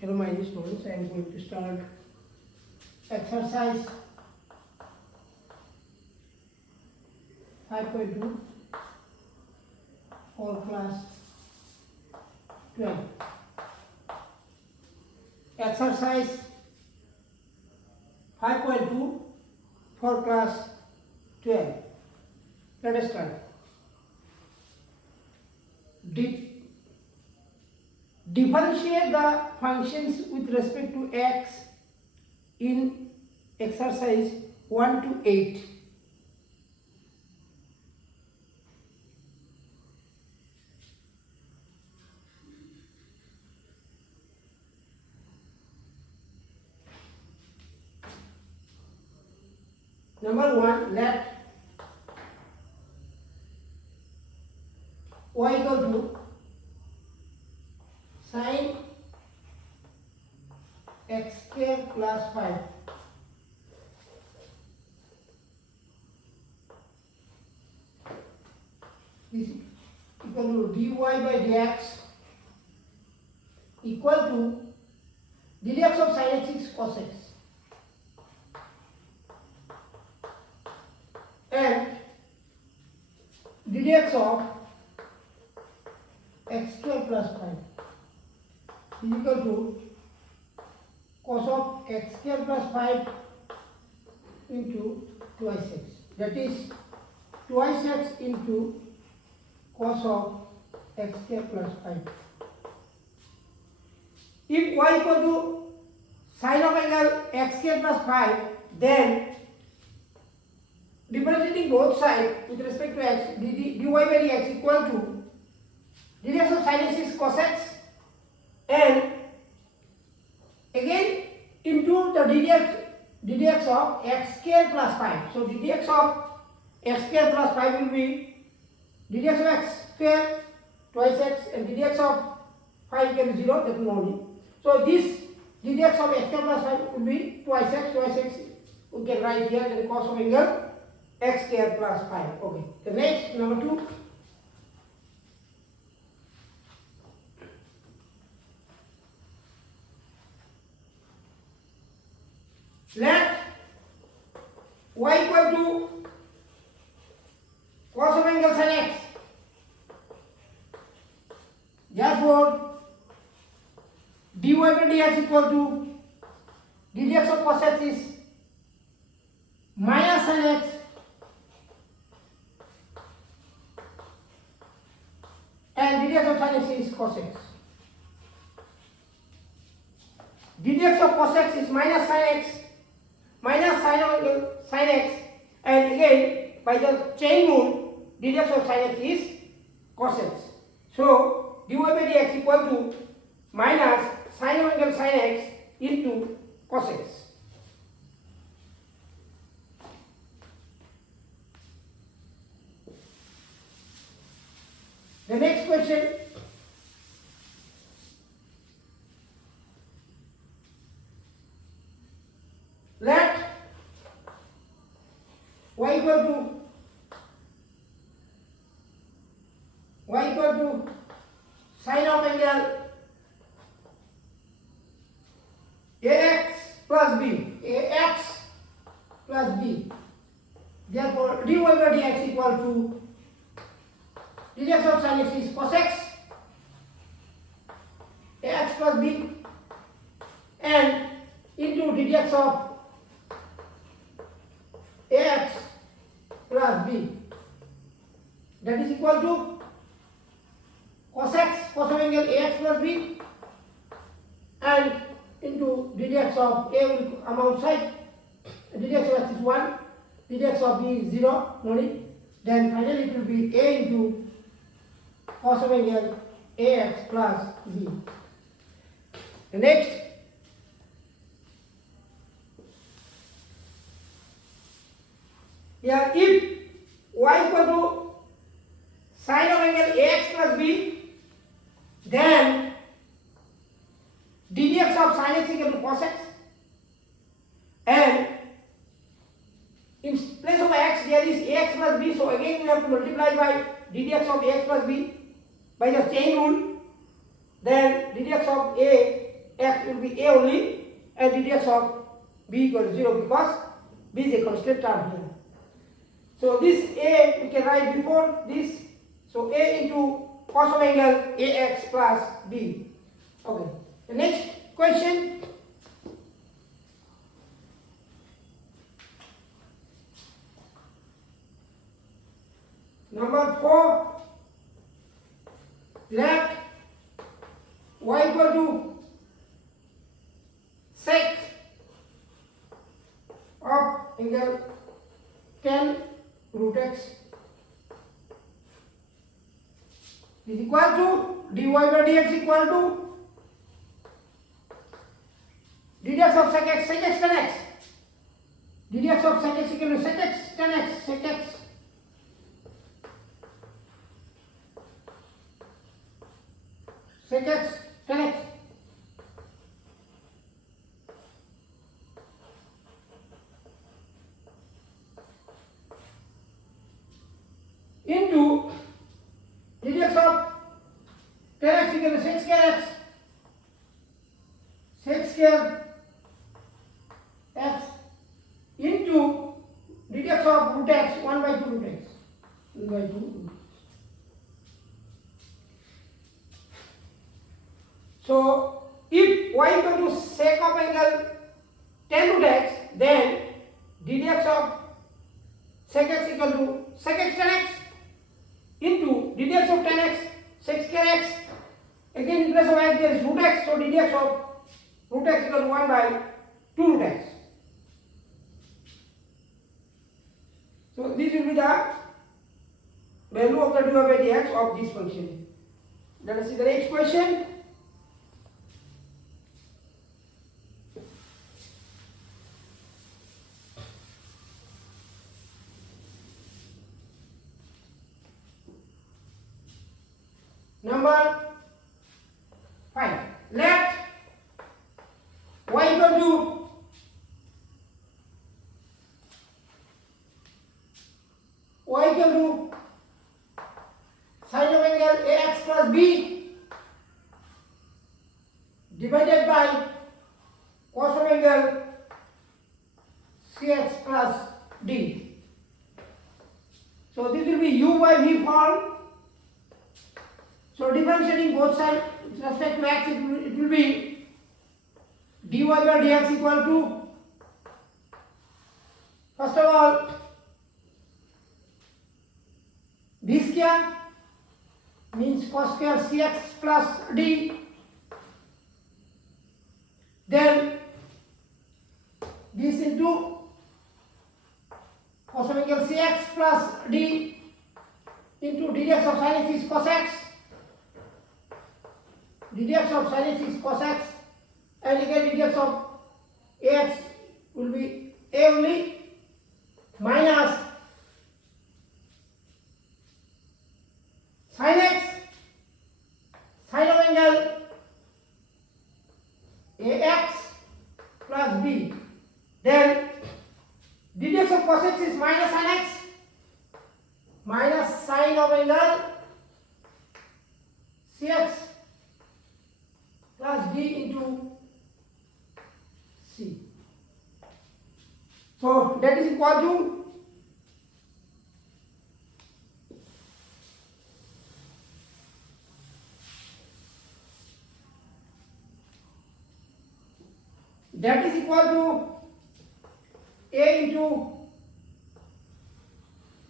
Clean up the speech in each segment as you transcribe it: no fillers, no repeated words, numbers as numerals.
Hello my dear students, I am going to start exercise 5.2 for class 12. Exercise 5.2 for class 12. Let us start. Differentiate the functions with respect to x in exercise 1 to 8. Number 1, let y equal to sin x square plus 5 is equal to dy by dx equal to dx of sin x is cos x and dx of x square plus 5 is equal to cos of x square plus 5 into twice x, that is twice x into cos of x square plus 5. If y equal to sin of angle x square plus 5, then differentiating both sides with respect to x, dy by dx equal to dx of sin x is cos x and again into the ddx of x square plus 5. So ddx of x square plus 5 will be ddx of x square twice x and ddx of 5 can be 0, that will only. So this ddx of x square plus 5 will be twice x we can write here, then cos of angle x square plus 5. Okay. The next, number 2. Let y equal to cos of angle sin x. Therefore, dy by dx equal to dx of cos x is minus sin x and dx of sin x is cos x. Dx of cos x is minus sin x minus sin of angle sin x, and again by the chain rule dx of sin x is cos x. So dy by dx equal to minus sin of angle sin x into cos x. The next question, let y equal to sin of angle ax plus b. Therefore, dy by dx equal to dx of sin x is cos x ax plus b and into dx of ax plus b, that is equal to cos x, cos of angle ax plus b, and into dx of a will come outside, dx of x is 1, dx of b is 0 only, then finally it will be a into cos of angle ax plus b. The next, here if y equal to sin of angle ax plus b, then ddx of sin x equal to cos x, and in place of x there is ax plus b, so again we have to multiply by ddx of ax plus b by the chain rule, then ddx of a x will be a only, and ddx of b equals 0 because b is a constant term here. So this a we can write before this. So a into cos of angle ax plus b. Okay. The next question. Number 4. Let y equal to sec of angle tan root x is equal to dy by dx equal to ddx of sec x tan x. ddx of sec x equal to sec x tan x, sec x tan x into ddx of tan x equal to sec square x into ddx of root x 1 by 2 root x 1 by 2. So if y equal to sec of angle tan root x, then ddx of sec x equal to sec x tan x into ddx of tan x sec square x. Again in place of x there is root x, so ddx of root x equal to 1 by 2 root x. So this will be the value of the dy by dx of this function. Let us see the next question. Number 5. Let y equal to sine of angle ax plus b divided by cos of angle cx plus d. So this will be u by v form. So differentiating both sides with respect to x, it will be dy by dx equal to, first of all, b square means cos square cx plus d. Then this into cos of angle cx plus d into ddx of sin x is cos x. ddx of sin x is cos x, and again ddx of ax will be a only, minus sin x sine of angle ax plus b. Then ddx of cos x is minus sin x minus sine of angle cx plus d into c. So that is equal to a into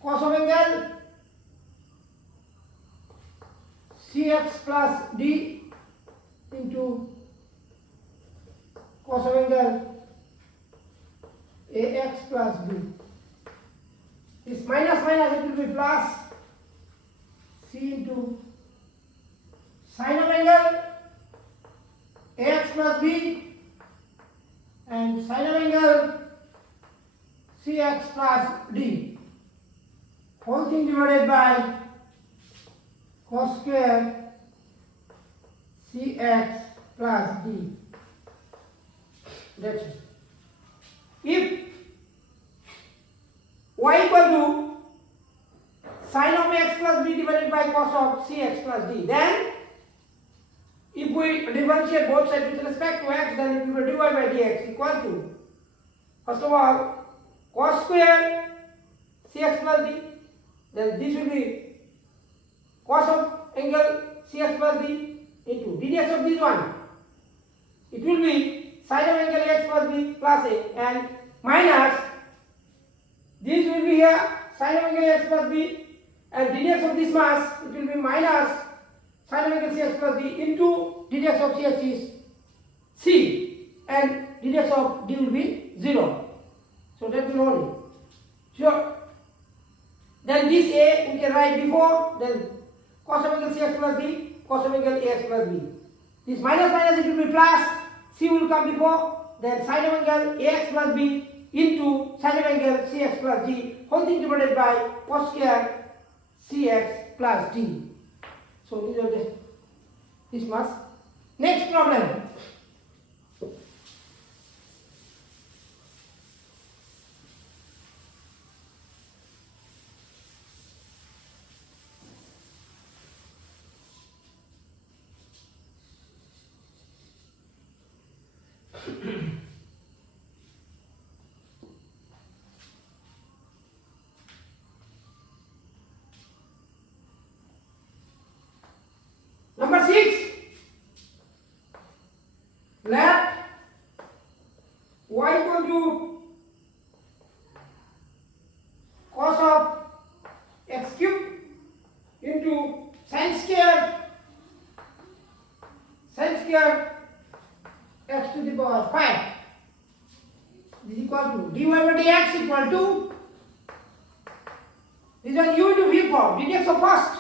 cos of angle cx plus d into cos of angle ax plus b. This minus minus, it will be plus c into sine of angle ax plus b and sine of angle cx plus d, whole thing divided by cos square cx plus d. That's it. If y equal to sine of x plus b divided by cos of cx plus d, then if we differentiate both sides with respect to x, then it will be dy by dx equal to, first of all, cos square cx plus d, then this will be cos of angle cx plus d into dx of this one. It will be sin of angle x plus b plus a, and minus this will be here sin of angle x plus b, and dx of this mass, it will be minus sin of angle cx plus d into dx of cx is c, and dx of d will be 0. So that will know it. Sure. Then this a we can write before, then cos of angle cx plus d, cos of angle ax plus b. This minus minus, it will be plus, c will come before, then sin of angle ax plus b into sin of angle cx plus d, whole thing divided by cos square cx plus d. So these are this much. Next problem. Number 6. Let y equal to cos of x cube into sin square x to the power 5 is equal to dy by dx equal to, this one u into v form, dx of first.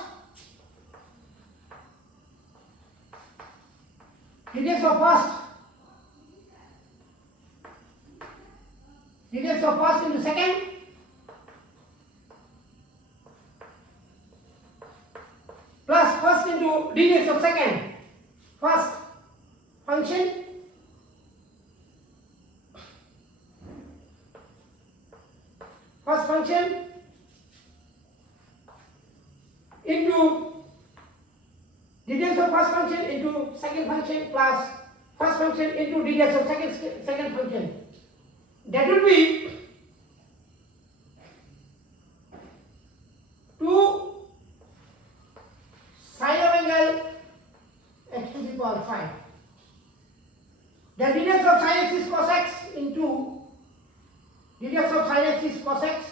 Dx of first into second plus first into dx of second, first function into dx of first function into second function plus first function into dx of second function. That will be 2 sin of angle x to the power 5. The dx of sin x is cos x into dx of sin x is cos x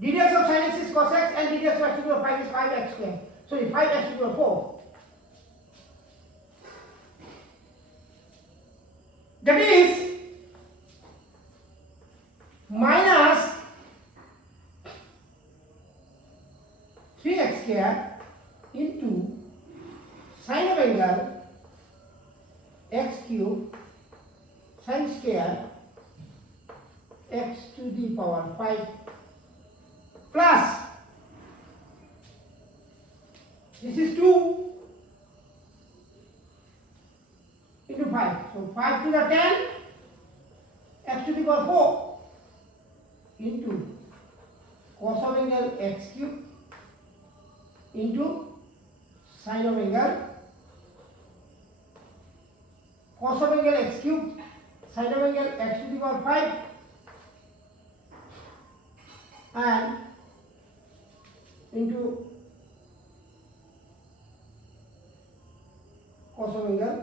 dx of sin x is cos x, and dx of x to the power 5 is 5x square. Sorry, 5x to the power 4. That is minus 3x square into sin of angle x cube sin square x to the power 5 plus this is 2 into 5. So 5 to the 10 x to the power 4 into cos of angle x cube into sin of angle cos of angle x cube sin of angle x to the power 5 and into cos of angle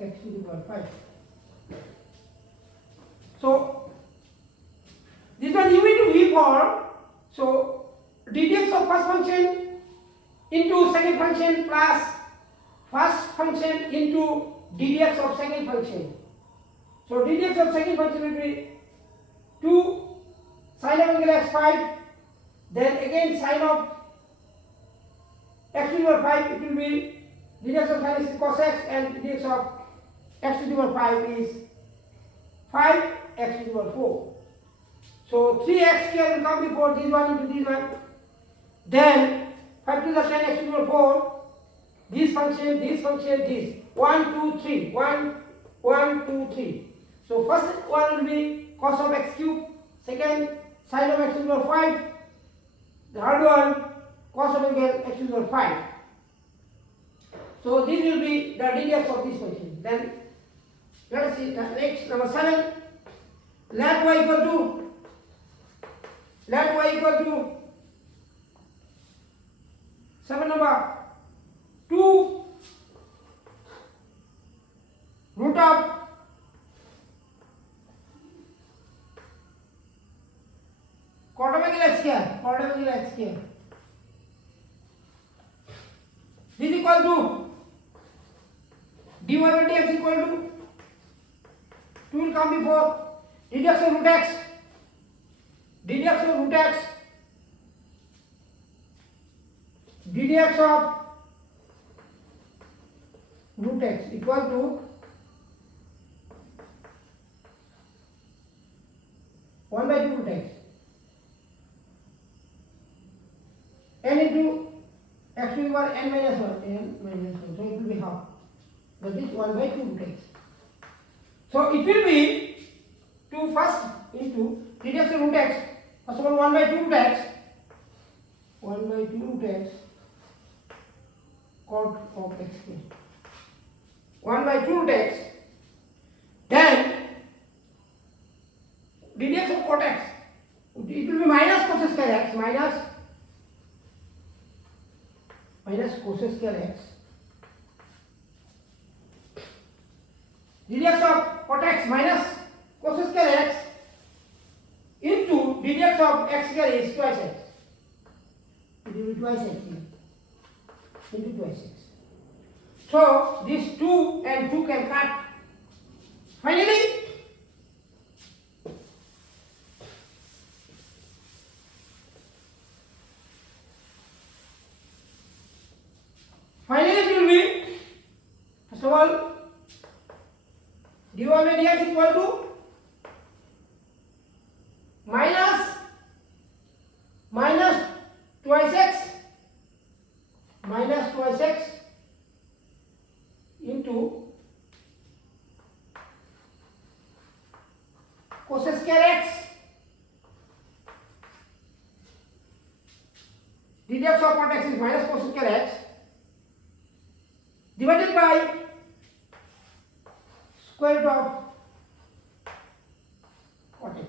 x to the power 5. So this one u into v form. So dx of first function into second function plus first function into dx of second function. So dx of second function will be 2 sin of angle x 5, then again sin of x to the power 5, it will be dx of sin is cos x, and dx of x to the power 5 is 5 x to the power 4. So 3x square will come before this one into this one. Then 5 to the 10 x to the power 4, this function, this 1, 2, 3, 1, 1, 2, 3. So first one will be cos of x cube second sine of x is equal to 5, the third one cos of angle x is equal to 5. So this will be the dx of this function. Then let us see the next, number 7. Let y equal to 7 number 2 root of quarter of angle x square. This is equal to dy by dx equal to 2 will come before dx of root x dx of root x equal to 1 by 2 root x n into x to the power n minus 1, so it will be half, that is 1 by 2 root x. So it will be 2 first into dx of root x, first of all 1 by 2 root x cot of x square, 1 by 2 root x, then dx of cot x, it will be minus cos square x, minus cos square x, dx of cot x minus cos square x into dx of x square is twice x. It will be twice x here, into twice x. So these 2 and 2 can cut. Finally, it will be, first of all, dy by dx equal to minus twice x into cos square x, dx of cot x is minus cos square x divided by square root of cot x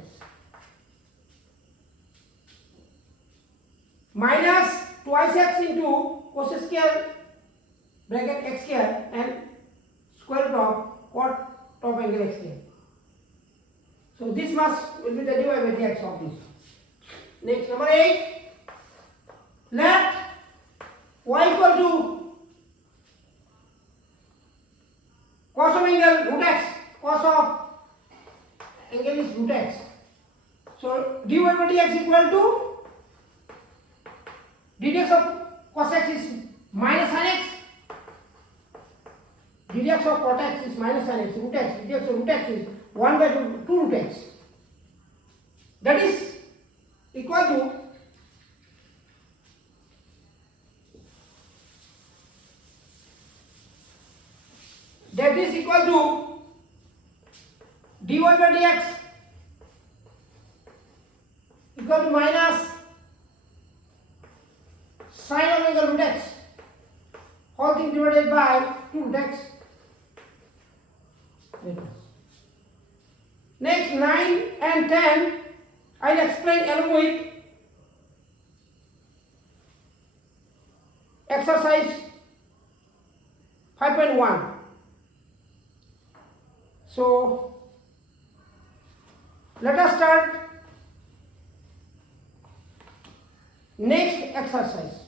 minus twice x into cos square bracket x square and square root of cot of angle x square. So this will be the dy by dx of this. Next, number 8. Let y equal to cos of angle root x, cos of angle is root x. So dy by dx equal to dx of cos x is minus sin x, dx of cot x is minus sin x, root x, dx of root x is 1 by 2 root x. That is equal to dy by dx equal to minus sin of angle root x whole thing divided by 2 root x. Next, 9 and 10 I will explain along with exercise 5.1. So let us start next exercise.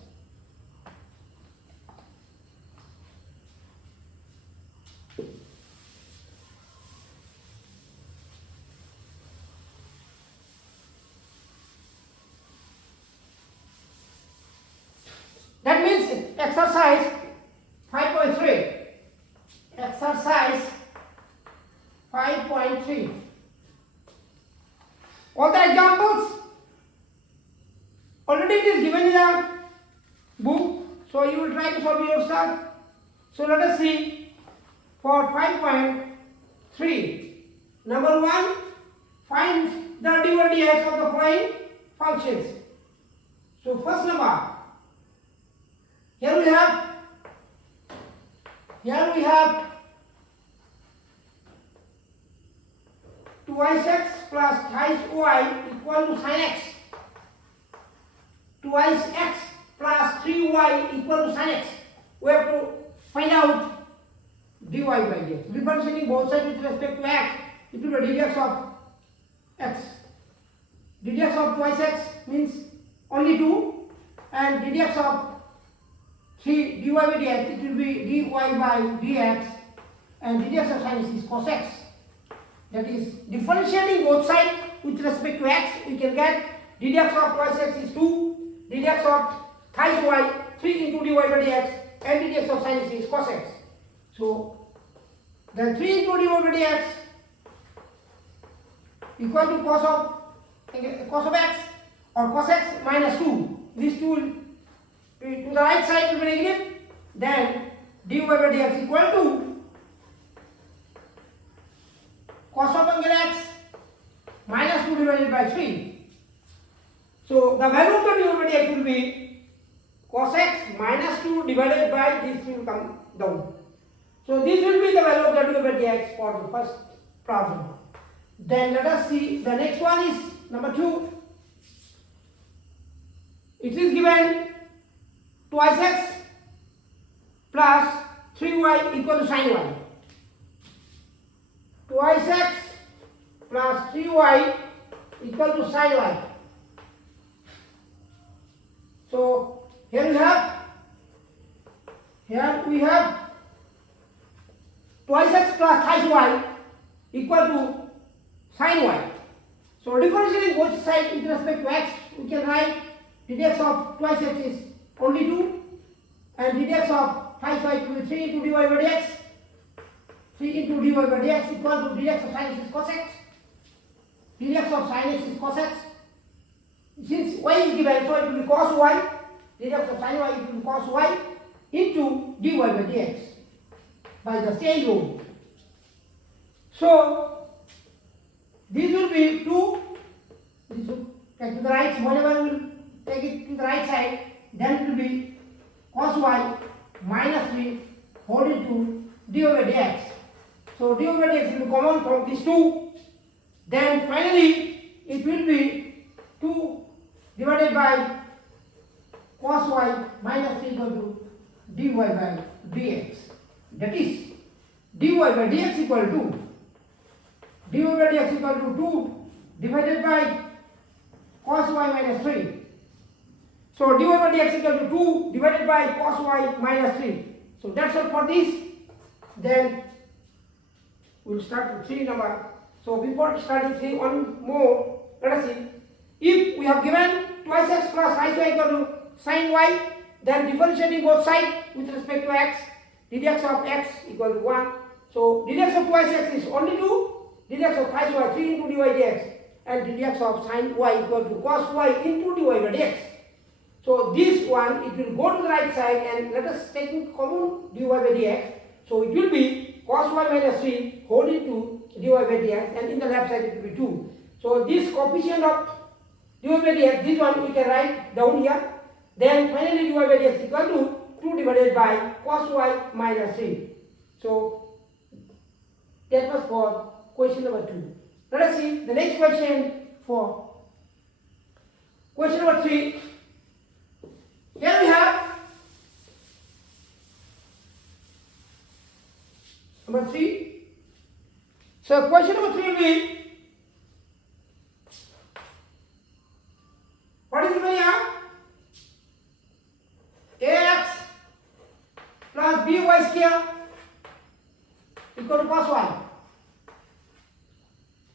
That means exercise 5.3. Exercise 5.3. All the examples already it is given in the book, so you will try to solve it yourself. So let us see for 5.3. Number 1, find the dy over dx of the following functions. So first number, here we have 2x plus thrice y equal to sin x. 2x plus 3y equal to sin x. We have to find out dy by dx. Differentiating both sides with respect to x, it will be dx of x. Dx of 2x means only 2, and dx of 3 dy by dx, it will be dy by dx, and dx of sin x is cos x. That is, differentiating both sides with respect to x, we can get dx of 2x is 2, dx of thrice y 3 into dy by dx, and dx of sin x is cos x. So then 3 into dy by dx equal to cos of x, or cos x minus 2. These two will be to the right side will be negative. Then dy by dx equal to cos of angle x minus 2 divided by 3. So the value of the dy by dx will be cos x minus 2 divided by this will come down. So this will be the value of the dy by dx for the first problem. Then let us see the next one is number 2. It is given 2x plus 3y equal to sin y. 2x plus 3y equal to sin y. So here we have 2x plus thrice y equal to sin y. So differentiating both sides with respect to x, we can write dx of 2x is only 2, and dx of thrice y will be 3 into dy by dx. 3 into dy by dx equal to dx of sin x is cos x. Dx of sin x is cos x. Since y is given, so it will be cos y. Dx of sin y it will be cos y into dy by dx by the same rule. So this will be 2. This will take to the right. Whenever we will take it to the right side, then it will be cos y minus 3 whole into dy by dx. So dy by dx will be common from these two. Then finally it will be 2 divided by cos y minus 3 equal to dy by dx. That is, dy by dx equal to dy by dx equal to 2 divided by cos y minus 3. So dy by dx equal to 2 divided by cos y minus 3. So that's all for this. Then we'll start with 3 number. So before starting 3, one more. Let us see. If we have given 2x plus thrice y equal to sin y, then differentiating both sides with respect to x, dx of x equal to 1. So dx of 2x is only 2, dx of thrice y 3 into dy dx, and dx of sin y equal to cos y into dy by dx. So this one, it will go to the right side, and let us take common dy by dx. So it will be cos y minus 3 whole into dy by dx, and in the left side it will be 2. So this coefficient of dy by dx, this one we can write down here. Then finally dy by dx equal to 2 divided by cos y minus 3. So that was for question number 2. Let us see the next question for question number 3. Here we have number 3. So question number 3 will be, what is given here? Ax plus by square equal to cos y.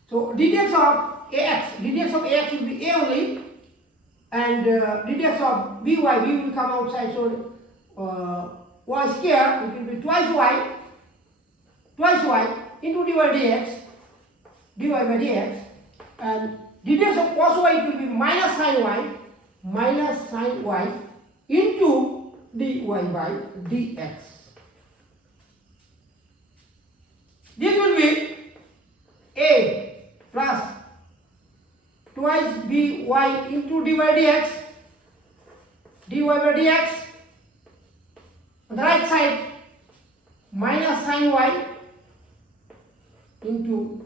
So dx of ax will be a only, and dx of by, b will come outside, so y square, it will be twice y into dy by dx, and dx of cos y, it will be minus sin y into dy by dx. This will be a plus twice by into dy by dx, dy by dx. On the right side, minus sin y into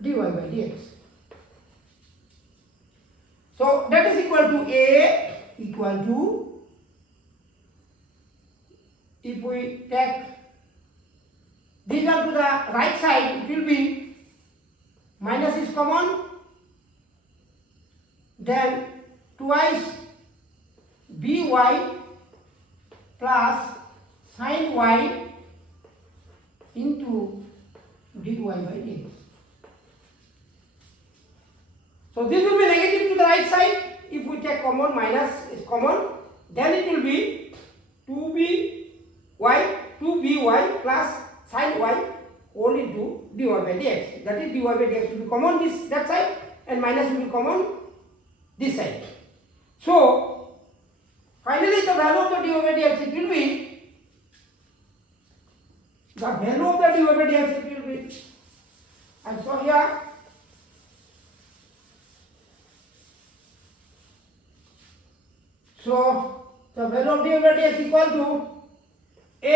dy by dx. So that is equal to A equal to, if we take this one to the right side, it will be minus is common, then twice by plus sin y into dy by dx. So this will be negative to the right side. If we take common, minus is common, then it will be 2by plus sin y whole into dy by dx. That is dy by dx will be common that side, and minus will be common this side. So finally the value of the dy by dx it will be, the value of the dy by dx it will be, and so here so the value of dy by dx equal to A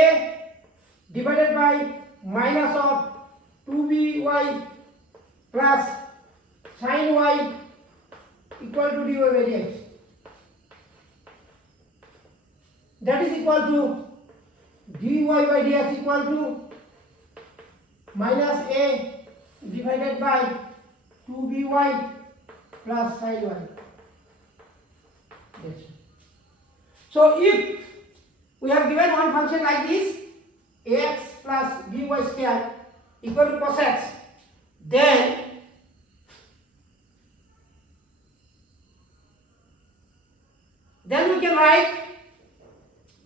divided by minus of 2by plus sin y equal to dy by dx. That is equal to dy by dx equal to minus A divided by 2by plus sin y. Yes. So if we have given one function like this, ax plus by square equal to cos x, then we can write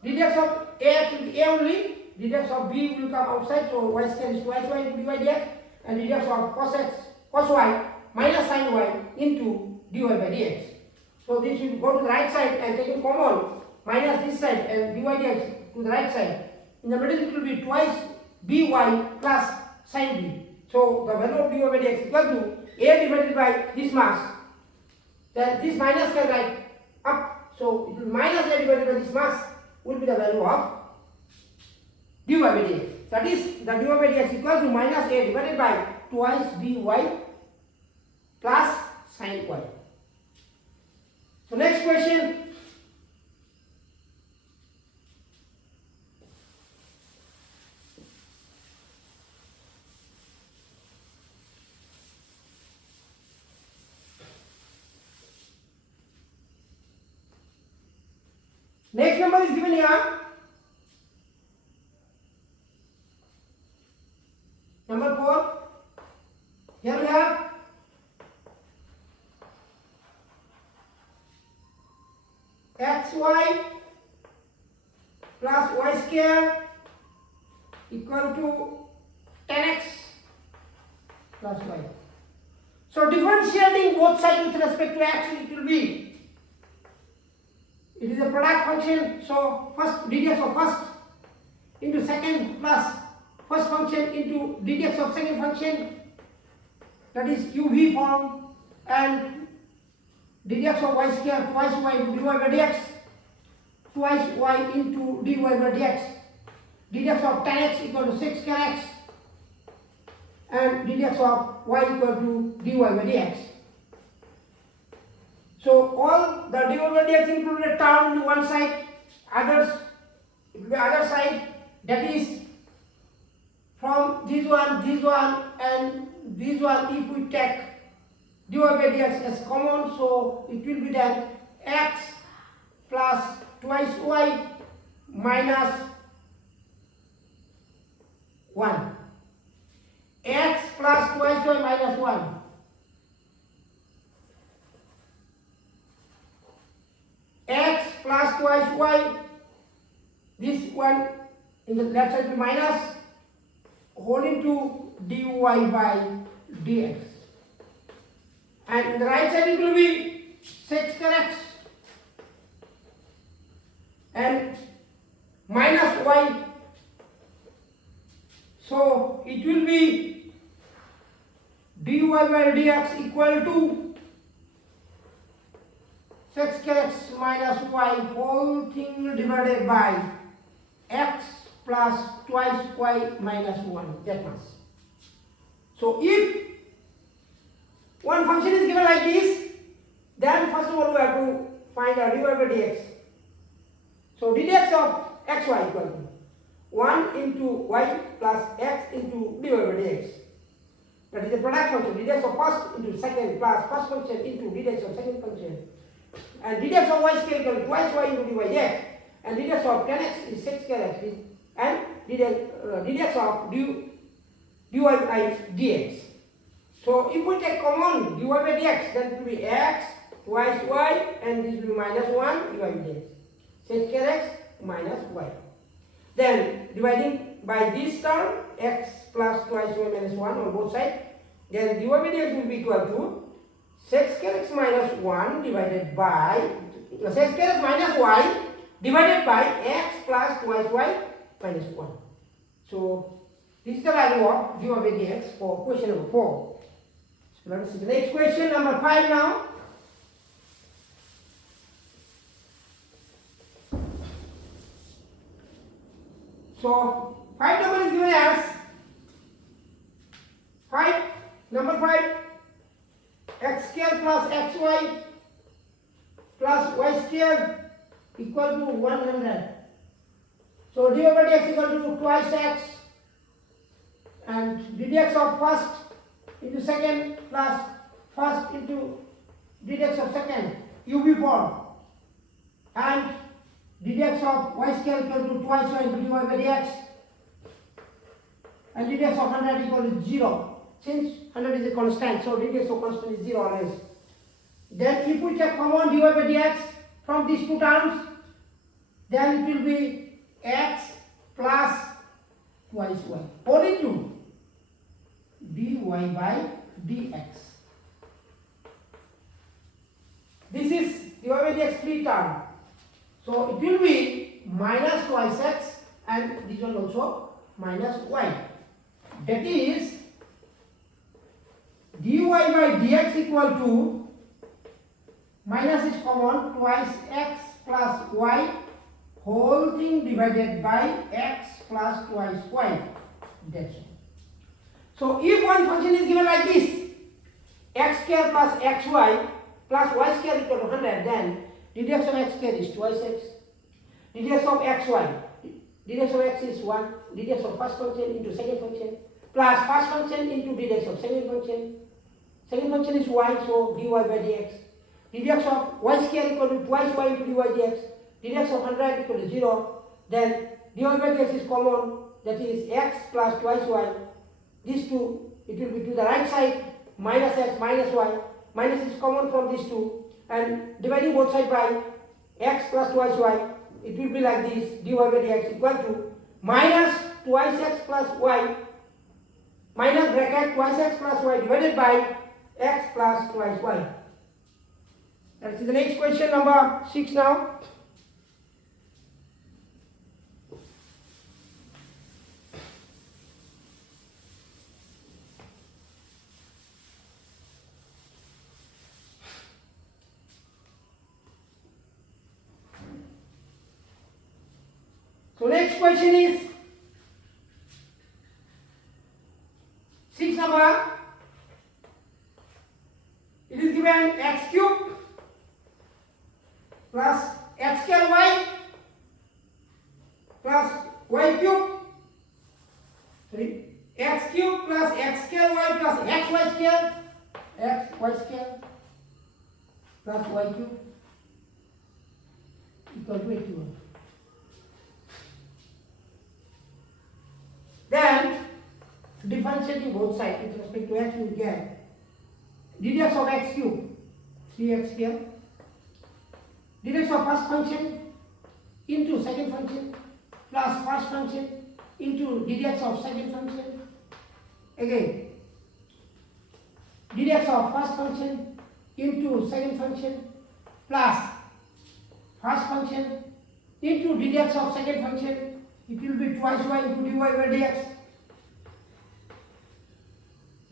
dx of ax will be a only, dx of b will come outside, so y square is twice y into dy dx, and dx of cos y minus sin y into dy by dx. So this will go to the right side and taking common, minus this side and dy dx to the right side. In the middle it will be twice by plus sin b. So the value of dy by dx equal to a divided by this mass. Then this minus can write up. So it will minus a divided by this mass will be the value of dy by dx. That is the dy by dx equal to minus a divided by twice by plus sin y. So next question. Next number is given here. Number 4. Here we have xy plus y square equal to 10x plus y. So differentiating both sides with respect to x, it will be, it is a product function, so first ddx of first into second plus first function into ddx of second function, that is uv form, and ddx of y square twice y into dy by dx, twice y into dy by dx, ddx of 10x equal to 6 square x, and ddx of y equal to dy by dx. So all the dy by dx included term in one side, others it will be other side, that is from this one, and this one, if we take dy by dx as common, so it will be then x plus twice y minus 1. X plus twice y minus 1. X plus twice y, this one in the left side will be minus, whole into dy by dx. And in the right side it will be 6 x and minus y. So it will be dy by dx equal to sec square x minus y whole thing divided by x plus twice y minus 1, that much. So if one function is given like this, then first of all we have to find a dy by dx. So ddx of xy equal to 1 into y plus x into dy by dx. That is the product function, ddx of first into second plus first function into ddx of second function. And ddx of y square equal to twice y into dy by dx. And ddx of 10x is sec square x. And ddx of dy by dx. So if we take common dy by dx, then it will be x twice y, and this will be minus 1 dy by dx. Sec square x minus y. Then dividing by this term, x plus twice y minus 1 on both sides, then dy by dx will be equal to sec square x minus 1 divided by sec square x minus y divided by x plus twice y minus 1. So this is the value of dy by dx for question number 4. So let us see the next question, number 5 now. So 5 number is given as 5, number 5, x square plus xy plus y square equal to 100. So dy by dx equal to twice x, and ddx of first into second plus first into ddx of second, UV form, and ddx of y square equal to twice y into dy by dx, and ddx of 100 equal to 0. Since 100 is a constant, so ddx of constant is 0 always. Then if we take common dy by dx from these two terms, then it will be x plus twice y all into dy by dx. This is dy by dx free term. So it will be minus twice x, and this one also minus y. That is dy by dx equal to, minus is common, twice x plus y whole thing divided by x plus twice y. That's all. So if one function is given like this, x square plus xy plus y square equal to 100, then ddx of x square is twice x, ddx of xy, ddx of x is 1, ddx of first function into second function, plus first function into ddx of second function. Second function is y, so dy by dx. ddx of y square equal to twice y into dy dx. ddx of 100 equal to 0. Then dy by dx is common, that is x plus twice y. These two, it will be to the right side, minus x minus y. Minus is common from these two. And dividing both sides by x plus twice y, it will be like this, dy by dx equal to minus twice x plus y, minus bracket twice x plus y divided by x plus twice y. That is the next question, number 6 now. So next question is 6 number. It is given x cube plus x square y plus y cube. Sorry, x cube plus x square y plus x y square, x y square plus y cube equal to 81. Then differentiating both sides with respect to x, we get ddx of x cube 3x square, ddx of first function into second function plus first function into ddx of second function, again ddx of first function into second function plus first function into ddx of second function, it will be twice y into dy by dx.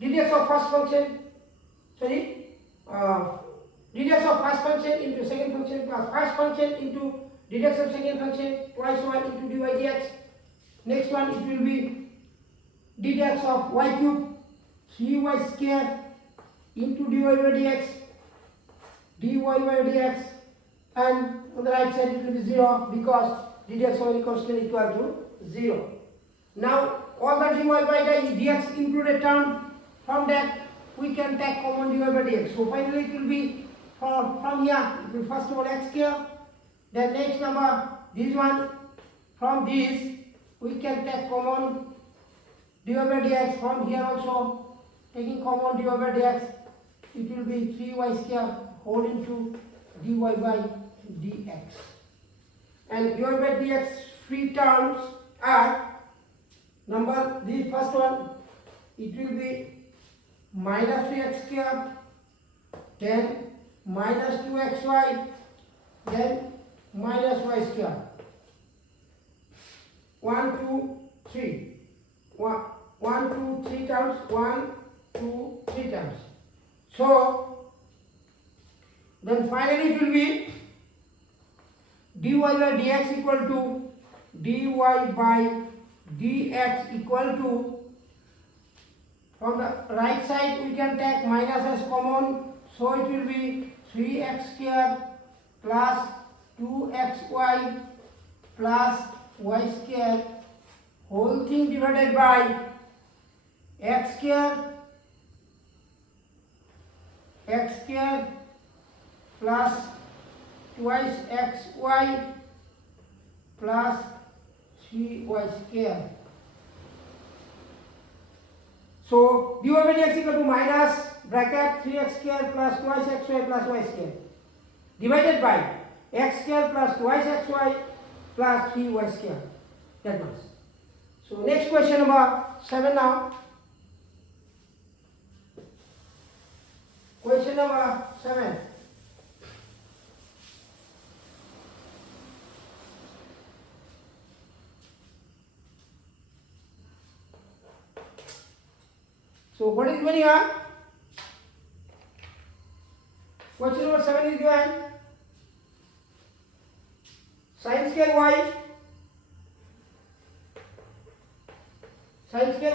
ddx of first function, sorry, dx of first function into second function plus first function into dx of second function twice y into dy dx. Next one it will be dx of y cube 3y square into dy by dx, dy by dx, and on the right side it will be 0 because dx of any constant equal to 0. Now all the dy by dx included term, from that we can take common dy by dx. So finally it will be from here, it will first of all x square, then next number this one, from this we can take common dy by dx. From here also taking common dy by dx, it will be 3y square whole into dy by dx. And dy by dx free terms are, number the first one, it will be minus 3x square, then minus 2xy, then minus y square. 1, 2, 3. 1, 2, 3 terms. 1, 2, 3 terms. So then finally it will be dy by dx equal to dy by dx equal to, from the right side we can take minus as common, so it will be 3x square plus 2xy plus y square whole thing divided by x square plus twice xy plus 3y square. So dy by dx equal to minus bracket 3x square plus twice xy plus y square divided by x square plus twice xy plus 3y square. That much. So next question number 7 now. Question number 7. So what is given here? Question number 7 is given sin square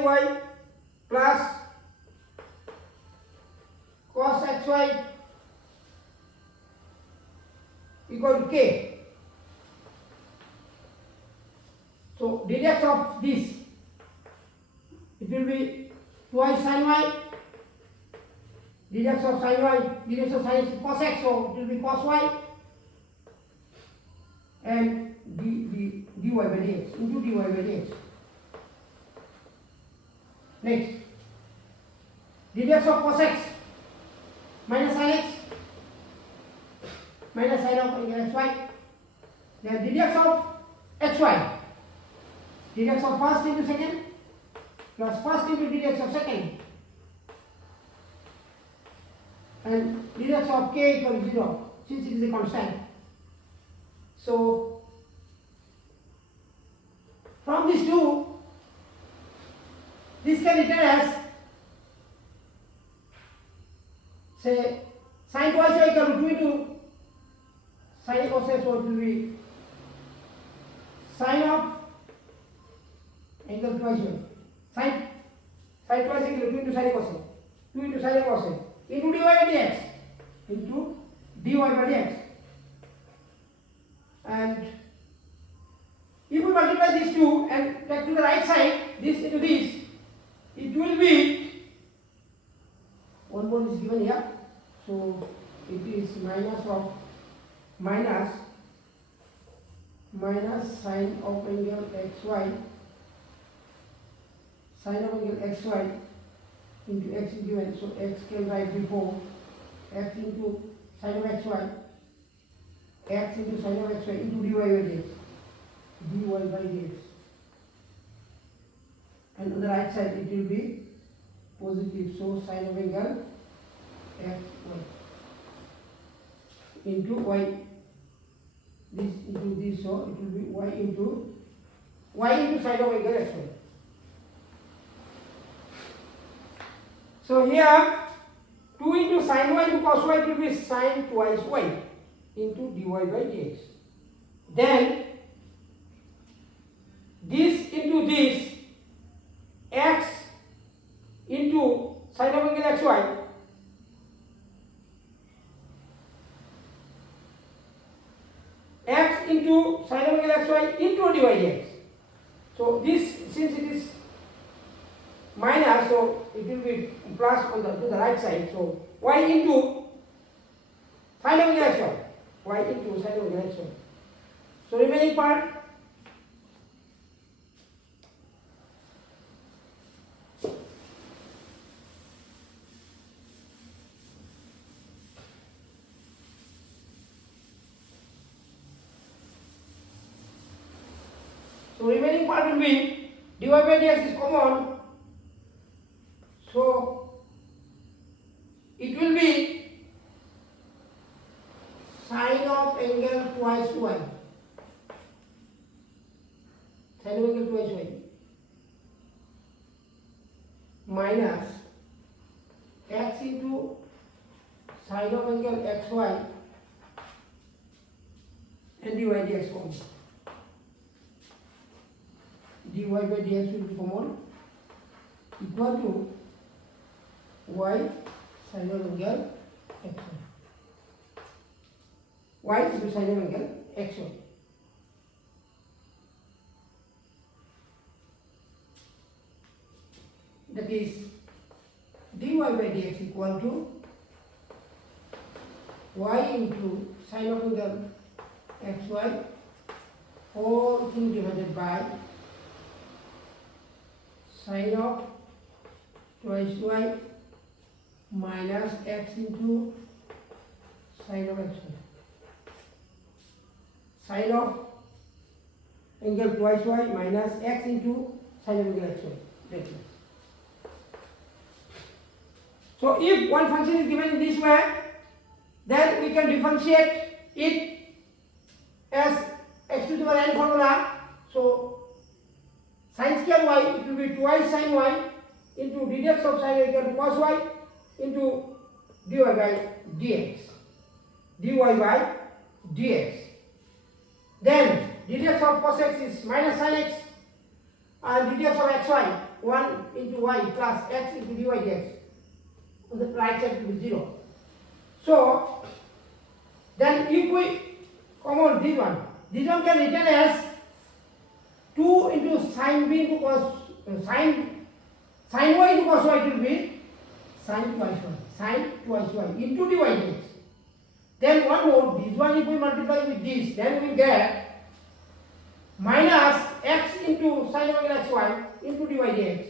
y plus cos xy equal to k. So dx of this, it will be twice sin y, dx of sin y, dx of sin is cos x, so it will be cos y, and dy by dx into dy by dx. Next, dx of cos x minus sin x minus sin of xy, then dx of xy, dx of first into second plus first into dx of second, and dx of k equal to 0 since it is a constant. So from these two, this can written as, say, sin twice y equal to 2 into sin cos x, so it will be sin of angle twice y, sin twice equal to 2 into sin cos x, 2 into sin cos x into dy by dx, into dy by dx. And if we multiply these two and take to the right side, this into this, it will be, one more is given here, so it is minus of minus sine of angle xy, sine of angle xy into x is given, so x can write before, x into sine of xy, x into sine of xy into dy by dx, dy by dx. And on the right side it will be positive, so sine of angle xy into y, this into this, so it will be y into sine of angle xy. So here 2 into sin y into cos y, it will be sin twice y into dy by dx. Then this into this, x into sin of angle xy, x into sin of angle xy into dy dx. So this, since it is minus, so it will be plus on the to the right side. So y into sin of angle xy, y into sin of angle xy. So remaining part, will be dy by dx is common, so it will be sin of angle twice y, sin of angle twice y, minus x into sin of angle xy and dy dx common. dy by dx will be common, equal to y sin of angle xy, y into sin of angle xy. That is dy by dx equal to y into sin of angle xy whole thing divided by sin of twice y minus x into sin of xy. Sin of angle twice y minus x into sin of angle xy. So if one function is given in this way, then we can differentiate it as x to the power n formula. So sin square y, it will be twice sin y into dx of sin y equal to cos y into dy by dx. dy by dx. Then dx of cos x is minus sin x and dx of xy 1 into y plus x into dy dx. On the right side it will be 0. So then if we common this one can written as 2 into sin b into cos sin y into cos y, it will be sin twice y into dy dx. Then one more, this one if we multiply with this, then we get minus x into sin of angle xy into dy dx.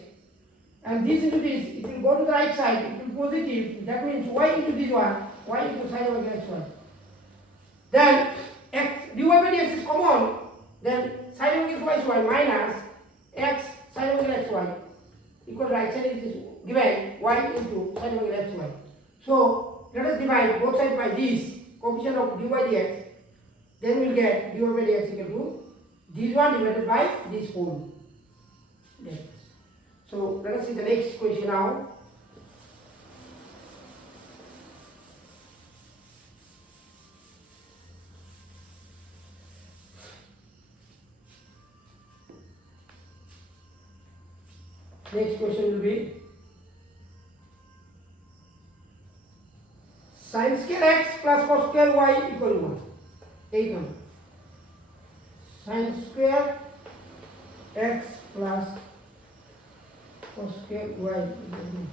And this into this, it will go to the right side, it will be positive, that means y into this one, y into sin of angle xy. Then x dy by dx is common, then sin of angle twice y minus x sin of angle xy equal to right side is given y into sin of angle xy. So let us divide both sides by this coefficient of dy dx, then we will get dy by dx equal to this one divided by this whole. So let us see the next question now. Next question will be sin square x plus cos square y equal to 1. 8 1. Sin square x plus cos square y equal to 1.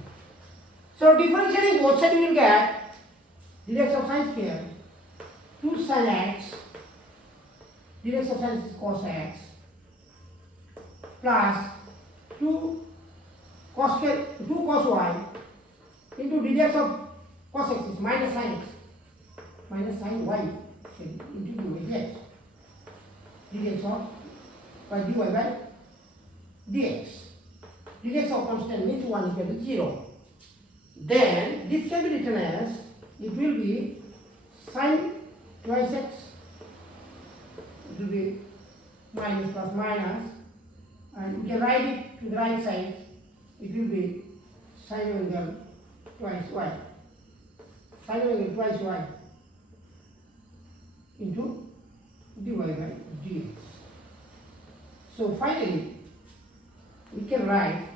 So differentiating both sides, we will get dx of sin square 2 sin x, dx of sin cos x plus 2 cos y into dx of cos x is minus sin y into dx. dx of by dy by dx. dx of constant means 1 equal to 0. Then this can be written as, it will be sin twice x, it will be minus plus minus, and we can write it to the right side, it will be sin of angle twice y. sine of angle twice y into dy by dx. So finally, we can write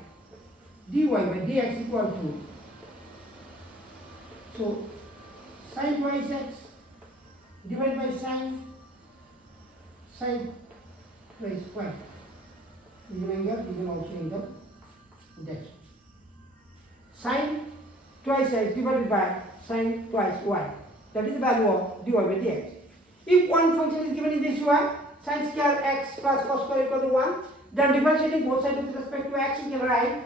dy by dx equal to, so sine twice x divided by sine twice y. Given angle, given also angle, that's sine twice x divided by sine twice y. That is the value of dy by dx. If one function is given in this way, sin square x plus cos square equal to 1, then differentiating both sides with respect to x, we can write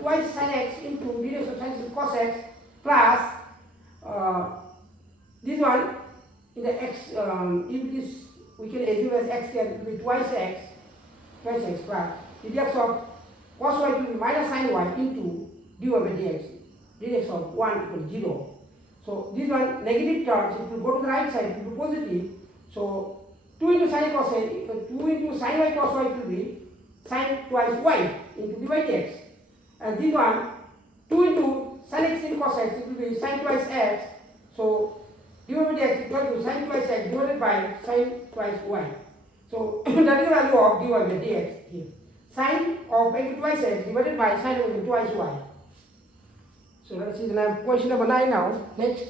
twice sin x into dx of sin cos x plus this one in the x, if this we can assume as x can be twice x plus the dx of cos y will be minus sin y into dy by dx of 1 equal to 0. So this one negative terms, it will go to the right side, it will be positive. So 2 into sin cos y, 2 into sin y cos y will be sin twice y into dy by dx. And this one 2 into sin x into cos x, it will be sin twice x. So dy by dx equal to sin twice x divided by sin twice y. So that is the value of dy by dx here. Sin of angle twice x divided by sin of angle twice y. So let's see the question number 9 now. Next.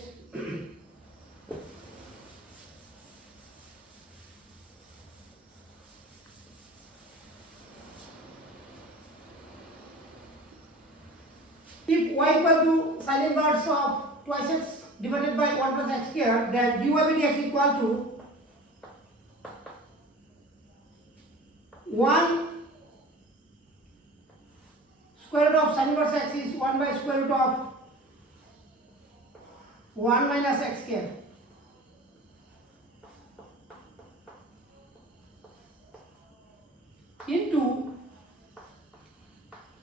If y equal to sin inverse of twice x divided by 1 plus x square, then dy by dx equal to 1 square root of sin inverse x is 1 by square root of 1 minus x square into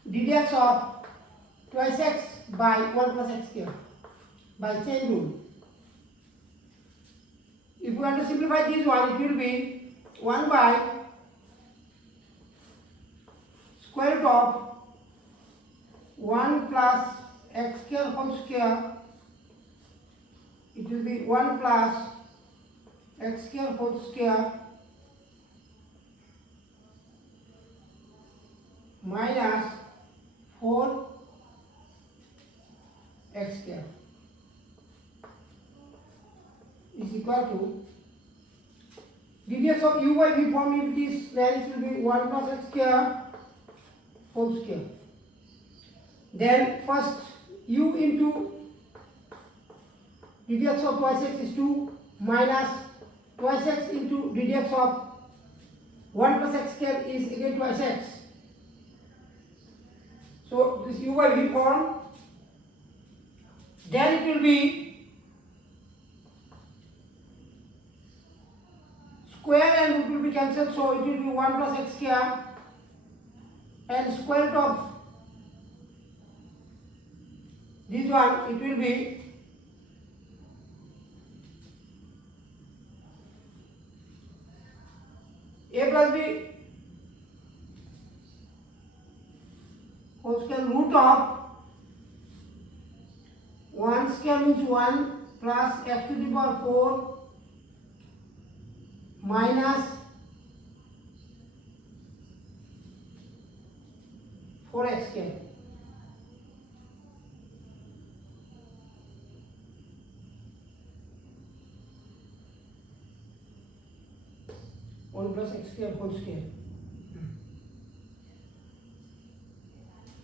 ddx of twice x by 1 plus x square by chain rule. If we want to simplify this one, it will be 1 by square root of 1 plus x square whole square, it will be 1 plus x square whole square minus 4 x square is equal to ddx of uy we form if this, then it will be 1 plus x square whole square. Then first u into ddx of twice x is 2 minus twice x into ddx of 1 plus x square is again twice x. So this uy we form, then it will be square and root will be cancelled, so it will be 1 plus x square and square root of this one, it will be a plus b whole square root of 1 square means 1 plus x to the power 4 minus 4x square. Plus x square whole square.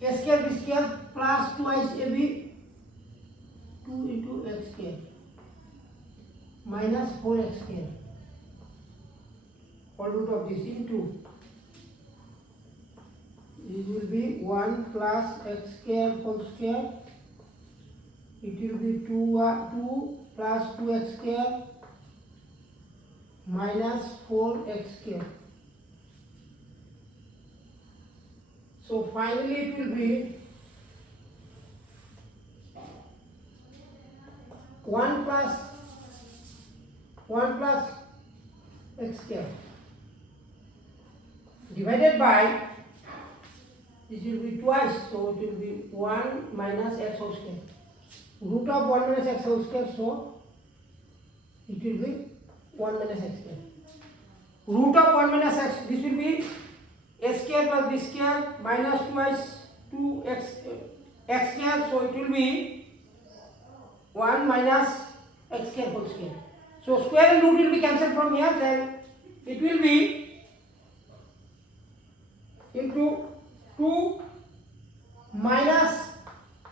A square b square plus twice ab 2 into x square minus 4x square. Whole root of this into this will be 1 plus x square whole square. It will be 2 plus 2x square minus 4x square. So finally it will be 1 plus x square divided by, this will be twice, so it will be 1 minus x whole square. root of 1 minus x whole square, so it will be 1 minus x square. Root of 1 minus x, this will be a square plus b square minus twice 2x x square, so it will be 1 minus x square whole square. So square and root will be cancelled from here, then it will be into 2 minus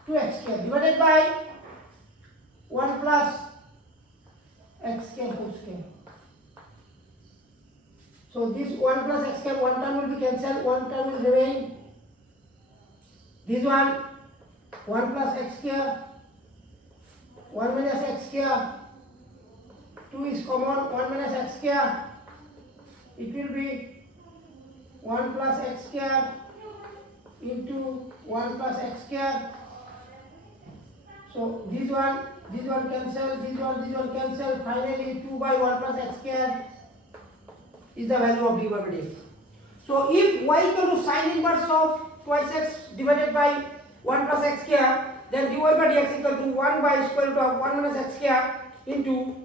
2x square divided by 1 plus x square whole square. So this 1 plus x square, one term will be cancelled, one term will remain. This one 1 plus x square, 1 minus x square, 2 is common, 1 minus x square, it will be 1 plus x square into 1 plus x square. So this one cancel, this one cancel, finally 2 by 1 plus x square is the value of dy by dx. So if y equal to sin inverse of twice x divided by 1 plus x square, then dy by dx equal to 1 by square root of 1 minus x square into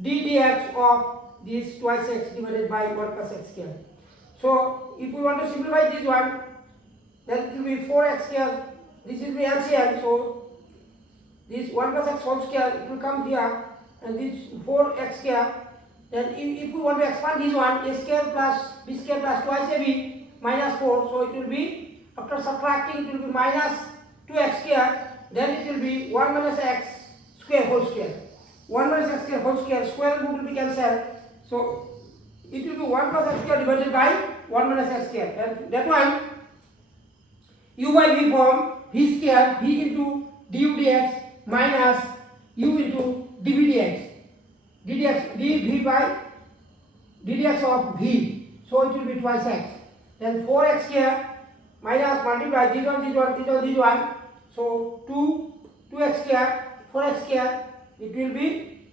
d dx of this twice x divided by 1 plus x square. So if we want to simplify this one, then it will be 4x square, this will be LCM, so this 1 plus x whole square, it will come here, and this 4x square. Then if we want to expand this one, a square plus b square plus twice ab minus 4, so it will be, after subtracting, it will be minus 2x square, then it will be 1 minus x square whole square. 1 minus x square whole square, square root will be cancelled, so it will be 1 plus x square divided by 1 minus x square, and that one u by v form v square v into du dx minus u into dv dx. dx dv by ddx of v, so it will be twice x, then 4x square minus multiply this one, so 2x square 4x square, it will be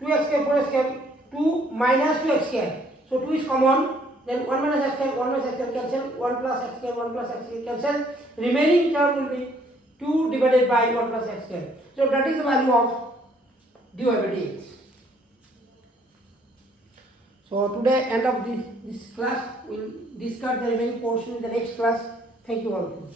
2x square 4x square, 2 minus 2x square, so 2 is common, then 1 minus x square 1 minus x square cancel, 1 plus x square 1 plus x square cancel, remaining term will be 2 divided by 1 plus x square. So that is the value of dy by dx. So today end of this class, we will discuss the remaining portion in the next class. Thank you all.